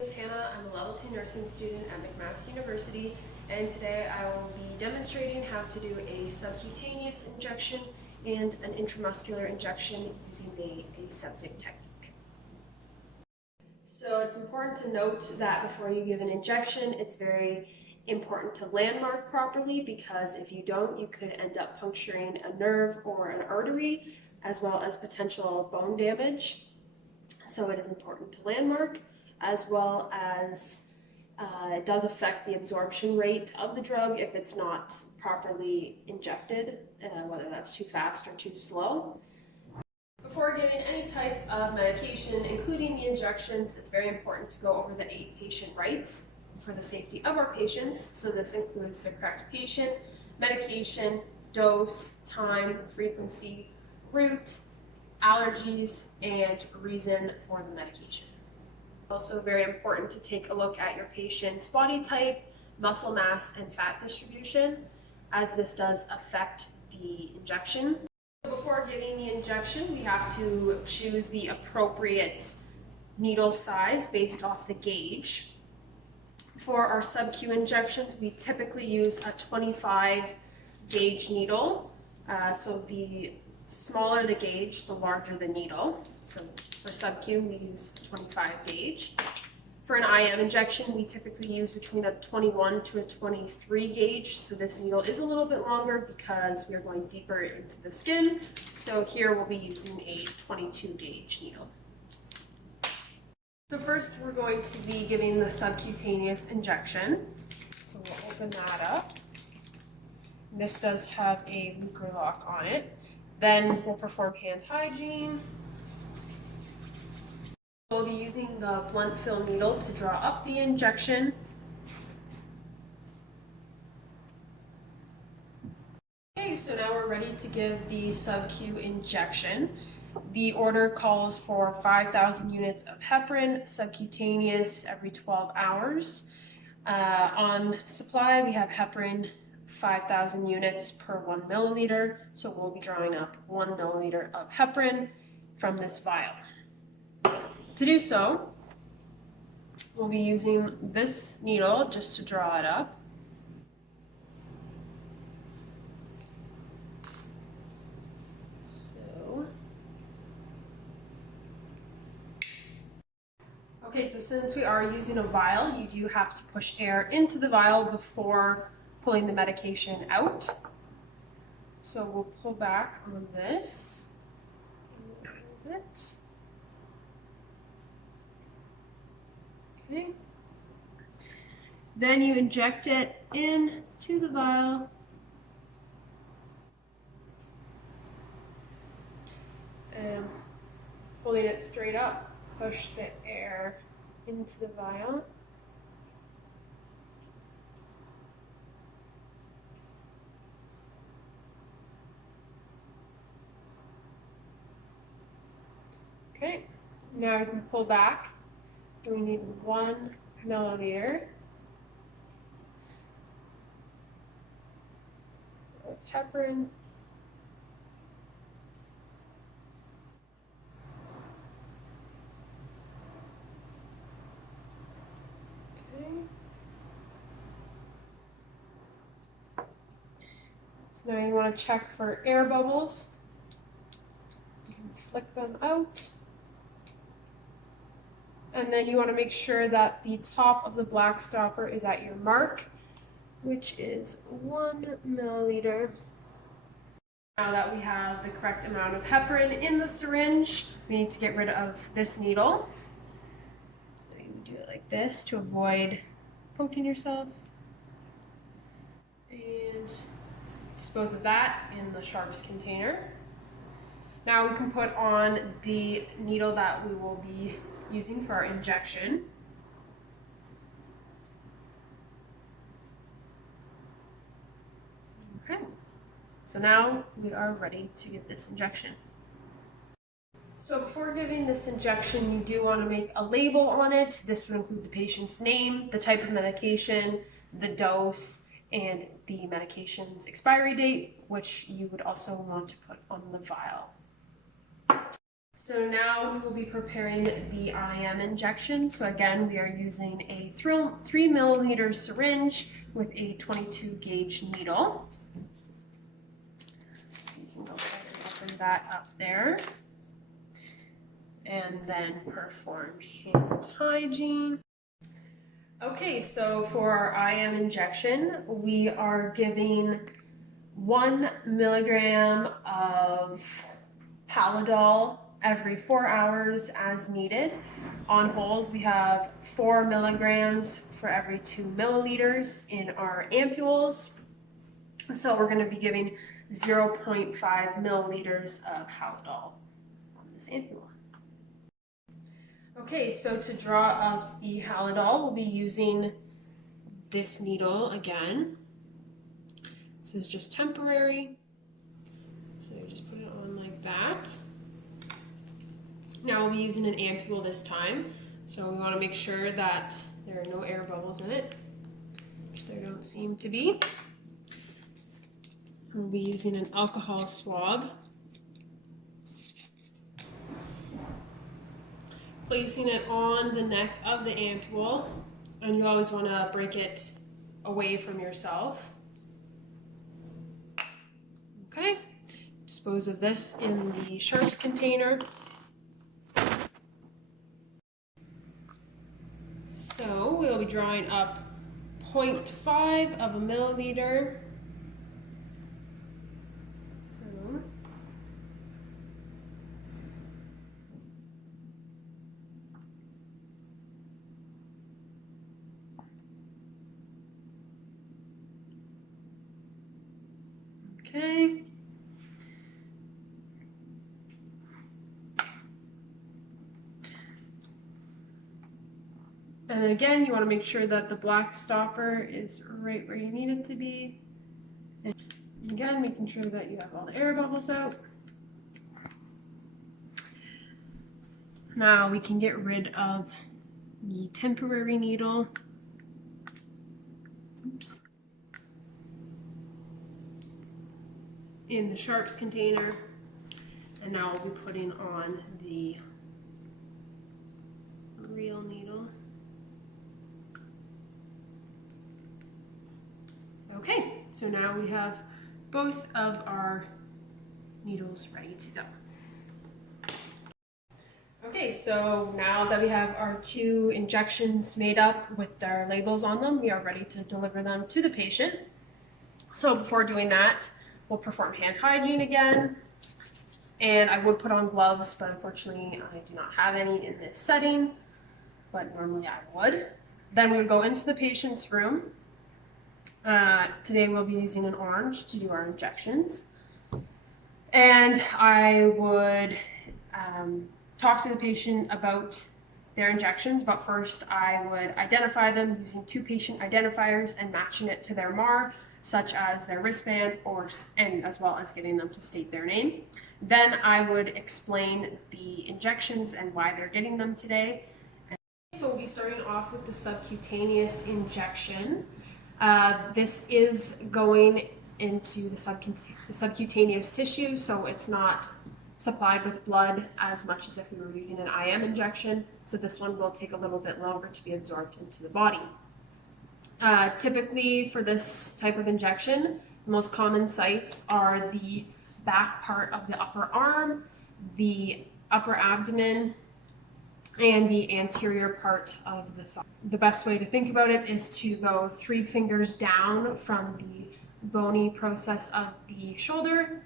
My name is Hannah. I'm a level 2 nursing student at McMaster University, and today I will be demonstrating how to do a subcutaneous injection and an intramuscular injection using the aseptic technique. So it's important to note that before you give an injection, it's very important to landmark properly, because if you don't, you could end up puncturing a nerve or an artery, as well as potential bone damage. So it is important to landmark, as well as it does affect the absorption rate of the drug if it's not properly injected, whether that's too fast or too slow. Before giving any type of medication, including the injections, it's very important to go over the 8 patient rights for the safety of our patients. So this includes the correct patient, medication, dose, time, frequency, route, allergies, and reason for the medication. Also very important to take a look at your patient's body type, muscle mass, and fat distribution, as this does affect the injection. Before giving the injection, we have to choose the appropriate needle size based off the gauge. For our sub-Q injections, we typically use a 25 gauge needle. So the smaller the gauge, the larger the needle. So for sub-Q, we use 25 gauge. For an IM injection, we typically use between a 21 to a 23 gauge. So this needle is a little bit longer because we are going deeper into the skin. So here we'll be using a 22 gauge needle. So first we're going to be giving the subcutaneous injection. So we'll open that up. This does have a Luker lock on it. Then we'll perform hand hygiene. We'll be using the blunt fill needle to draw up the injection. Okay, so now we're ready to give the sub-Q injection. The order calls for 5,000 units of heparin, subcutaneous every 12 hours. On supply, we have heparin 5,000 units per 1 milliliter, so we'll be drawing up 1 milliliter of heparin from this vial. To do so, we'll be using this needle just to draw it up. Okay, so since we are using a vial, you do have to push air into the vial before pulling the medication out. So we'll pull back on this a little bit. Okay. Then you inject it into the vial. And holding it straight up, push the air into the vial. Okay, now we can pull back, and we need 1 milliliter of heparin. So now you want to check for air bubbles. You can flick them out. And then you want to make sure that the top of the black stopper is at your mark, which is 1 milliliter. Now that we have the correct amount of heparin in the syringe, we need to get rid of this needle. So you do it like this to avoid poking yourself. And dispose of that in the sharps container. Now we can put on the needle that we will be using for our injection. Okay, so now we are ready to give this injection. So before giving this injection, you do want to make a label on it. This would include the patient's name, the type of medication, the dose, and the medication's expiry date, which you would also want to put on the vial. So now we will be preparing the IM injection. So again, we are using a 3 milliliter syringe with a 22 gauge needle. So you can go ahead and open that up there. And then perform hand hygiene. Okay, so for our IM injection, we are giving 1 milligram of Halidol every 4 hours as needed. On hold, we have 4 milligrams for every 2 milliliters in our ampules. So we're going to be giving 0.5 milliliters of Halidol on this ampule. Okay, so to draw up the Halidol, we'll be using this needle again. This is just temporary. So you just put it on like that. Now we'll be using an ampule this time. So we want to make sure that there are no air bubbles in it, which there don't seem to be. We'll be using an alcohol swab. Placing it on the neck of the ampule, and you always want to break it away from yourself. Okay, dispose of this in the sharps container. So we'll be drawing up 0.5 of a milliliter. So okay. And then again, you want to make sure that the black stopper is right where you need it to be. And again, making sure that you have all the air bubbles out. Now we can get rid of the temporary needle. Oops. In the sharps container. And now we'll be putting on the real needle. Okay, so now we have both of our needles ready to go. Okay, so now that we have our 2 injections made up with their labels on them, we are ready to deliver them to the patient. So before doing that, we'll perform hand hygiene again. And I would put on gloves, but unfortunately I do not have any in this setting, but normally I would. Then we would go into the patient's room. Today we'll be using an orange to do our injections. And I would talk to the patient about their injections, but first I would identify them using 2 patient identifiers and matching it to their MAR, such as their wristband, and as well as getting them to state their name. Then I would explain the injections and why they're getting them today. So we'll be starting off with the subcutaneous injection. This is going into the subcutaneous tissue, so it's not supplied with blood as much as if we were using an IM injection. So this one will take a little bit longer to be absorbed into the body. Typically for this type of injection, the most common sites are the back part of the upper arm, the upper abdomen, and the anterior part of the thigh. The best way to think about it is to go 3 fingers down from the bony process of the shoulder,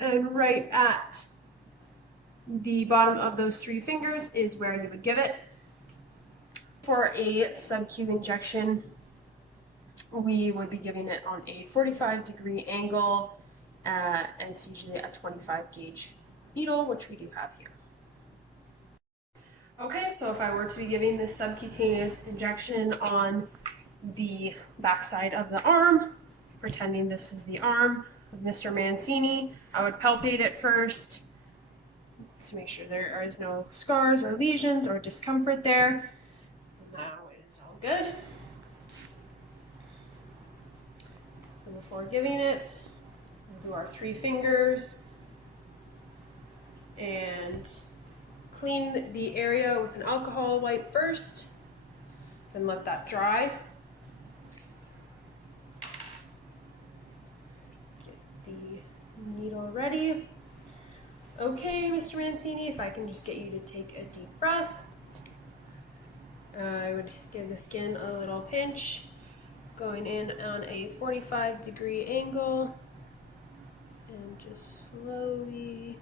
and right at the bottom of those 3 fingers is where you would give it. For a sub-Q injection, we would be giving it on a 45-degree angle, and it's usually a 25 gauge needle, which we do have here. Okay, so if I were to be giving this subcutaneous injection on the backside of the arm, pretending this is the arm of Mr. Mancini, I would palpate it first to make sure there is no scars or lesions or discomfort there. Now it's all good. So before giving it, we'll do our 3 fingers and clean the area with an alcohol wipe first, then let that dry. Get the needle ready. Okay, Mr. Mancini, if I can just get you to take a deep breath. I would give the skin a little pinch, going in on a 45-degree angle, and just slowly.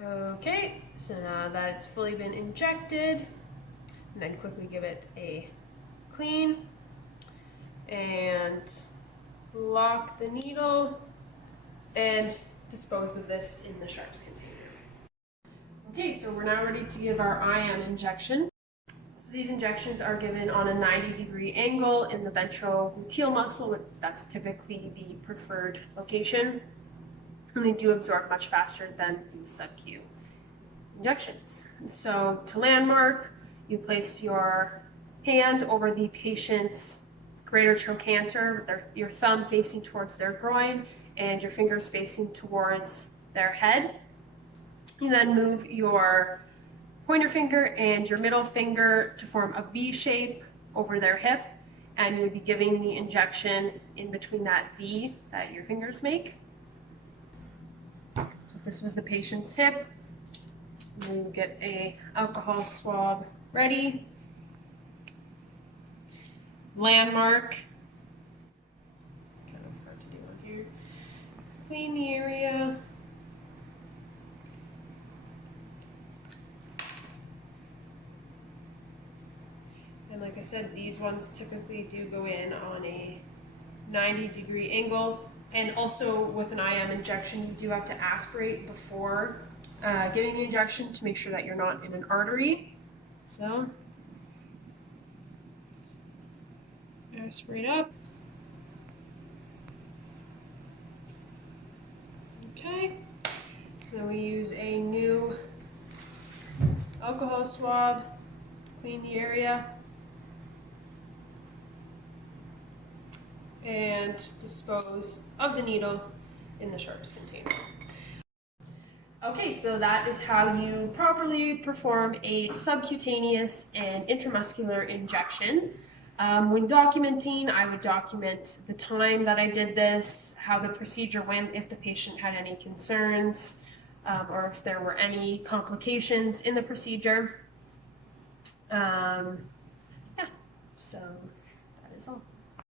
Okay, so now that it's fully been injected, and then quickly give it a clean and lock the needle and dispose of this in the sharps container. Okay, so we're now ready to give our IM injection. So these injections are given on a 90-degree angle in the ventrogluteal muscle. That's typically the preferred location. And they do absorb much faster than the sub-Q injections. So to landmark, you place your hand over the patient's greater trochanter, your thumb facing towards their groin and your fingers facing towards their head. You then move your pointer finger and your middle finger to form a V shape over their hip, and you would be giving the injection in between that V that your fingers make. So if this was the patient's hip, you get a alcohol swab ready. Landmark. Kind of hard to do on here. Clean the area. And like I said, these ones typically do go in on a 90-degree angle. And also with an IM injection, you do have to aspirate before giving the injection to make sure that you're not in an artery. So, aspirate up. Okay. Then we use a new alcohol swab, clean the area, and dispose of the needle in the sharps container. Okay, so that is how you properly perform a subcutaneous and intramuscular injection. When documenting, I would document the time that I did this, how the procedure went, if the patient had any concerns, or if there were any complications in the procedure. Yeah, so that is all.